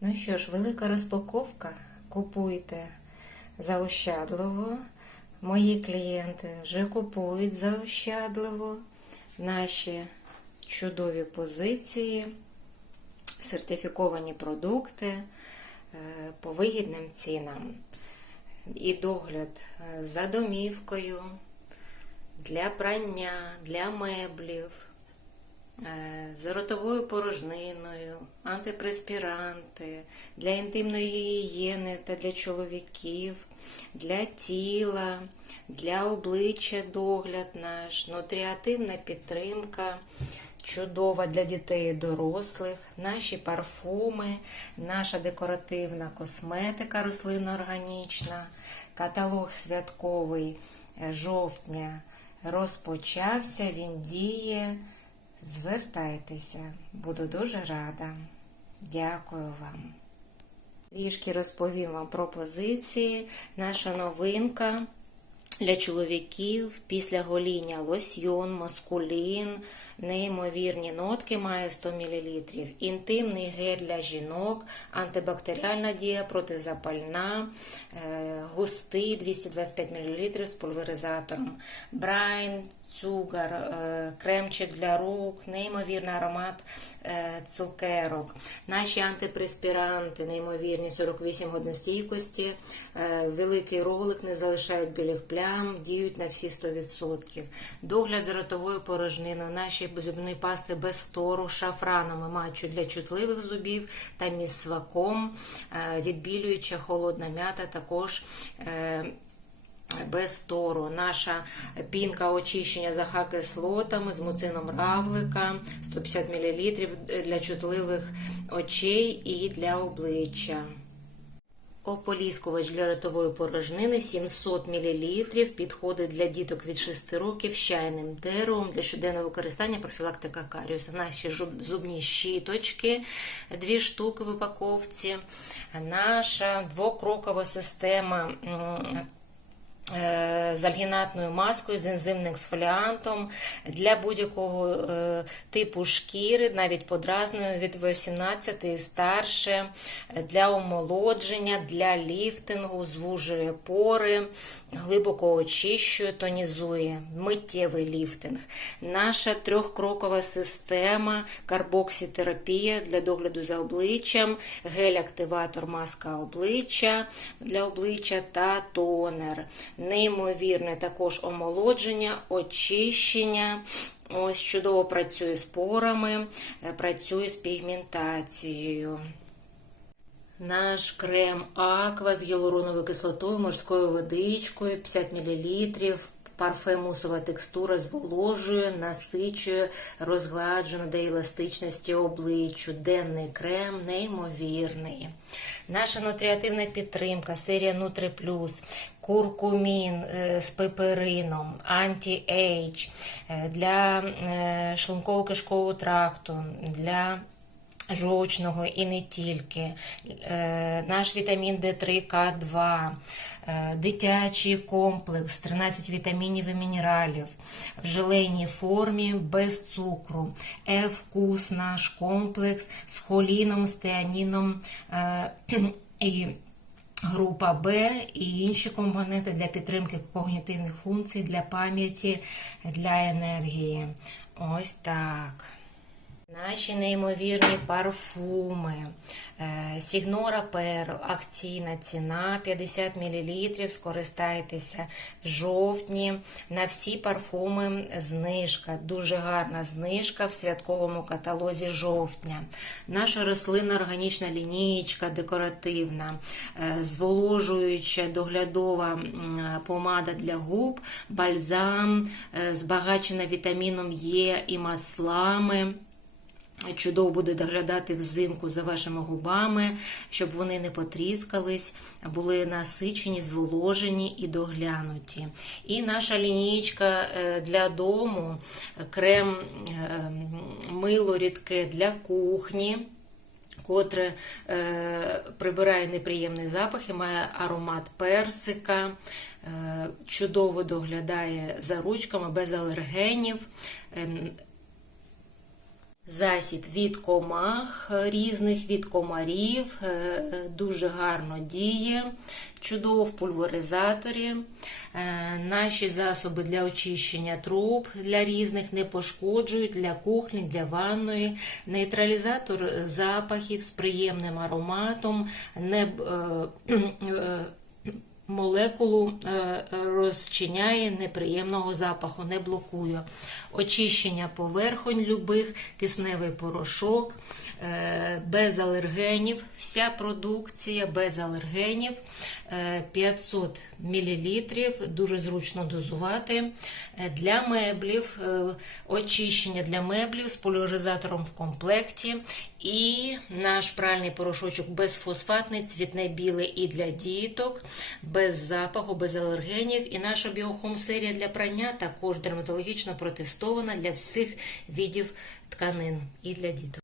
Ну що ж, велика розпаковка. Купуйте заощадливо. Мої клієнти вже купують заощадливо наші чудові позиції, сертифіковані продукти е, по вигідним цінам. І догляд е, за домівкою, для прання, для меблів, з ротовою порожниною, антипреспіранти, для інтимної гігієни та для чоловіків, для тіла, для обличчя догляд наш, нутріативна підтримка. Чудова для дітей і дорослих, наші парфуми, наша декоративна косметика рослинно-органічна, каталог святковий е, жовтня розпочався, він діє. Звертайтеся, буду дуже рада. Дякую вам. Трішки розповім вам про позиції. Наша новинка для чоловіків після гоління лосьйон, маскулін, неймовірні нотки має 100 мл. Інтимний гель для жінок, антибактеріальна дія, протизапальна, е, густий 225 мл з пульверизатором. Брайн, цугар, е, кремчик для рук, неймовірний аромат е, цукерок. Наші антипреспіранти, неймовірні 48 годин стійкості, е, великий ролик, не залишають білих плям, діють на всі 100%. Догляд з ротовою порожниною, наші зубні пасти без фтору, шафраном і матчу для чутливих зубів та міссваком, е, відбілююча холодна м'ята також. Без тору. Наша пінка очищення з ах-кислотами з муцином равлика 150 мл для чутливих очей і для обличчя. Ополіскувач для ротової порожнини 700 мл, підходить для діток від 6 років з чайним деревом для щоденного використання профілактика каріусу. Наші зубні щіточки, дві штуки в упаковці. Наша двокрокова система з альгінатною маскою, з ензимним ексфоліантом для будь-якого е, типу шкіри, навіть подразненої від 18 і старше, е, для омолодження, для ліфтингу, звужує пори, глибоко очищує, тонізує, миттєвий ліфтинг. Наша трьохкрокова система, карбоксітерапія для догляду за обличчям, гель-активатор маска обличчя для обличчя та тонер. Неймовірне також омолодження, очищення. Ось чудово працює з порами, е, працює з пігментацією. Наш крем Аква з гіалуроновою кислотою, морською водичкою, 50 мл. Парфемусова текстура зволожує, насичує, розгладжує, надає еластичності обличчю. Денний крем неймовірний. Наша нутріативна підтримка, серія Нутри Плюс, куркумін е, з пеперином, анті-ейдж е, для е, шлунково-кишкового тракту, для жовчного і не тільки, наш вітамін Д3К2, е, дитячий комплекс, 13 вітамінів і мінералів в желейній формі без цукру, Е-вкус наш комплекс з холіном, з теаніном е, і Група Б і інші компоненти для підтримки когнітивних функцій, для пам'яті, для енергії. Ось так. Наші неймовірні парфуми. Е, Сігнора Перл, акційна ціна 50 мл. Скористайтеся в жовтні. На всі парфуми знижка. Дуже гарна знижка в святковому каталозі жовтня. Наша рослинна органічна лінієчка декоративна, е, зволожуюча доглядова помада для губ, бальзам, е, збагачена вітаміном Е і маслами. Чудово буде доглядати взимку за вашими губами, щоб вони не потріскались, були насичені, зволожені і доглянуті. І наша лінійка е, для дому, крем е, мило рідке для кухні. Котре е, прибирає неприємний запах і має аромат персика, е, чудово доглядає за ручками без алергенів. Е, Засіб від комах різних, від комарів, е, е, дуже гарно діє, чудово в пульверизаторі. Е, Наші засоби для очищення труб для різних не пошкоджують для кухні, для ванної. Нейтралізатор запахів з приємним ароматом, не молекулу е, е, розчиняє неприємного запаху, не блокує. Очищення поверхонь любих, кисневий порошок, е, без алергенів, вся продукція без алергенів, е, 500 мл, дуже зручно дозувати. Для меблів, очищення для меблів з поляризатором в комплекті. І наш пральний порошочок безфосфатний, цвітне біле і для діток, без запаху, без алергенів. І наша біохом серія для прання також дерматологічно протестована для всіх видів тканин і для діток.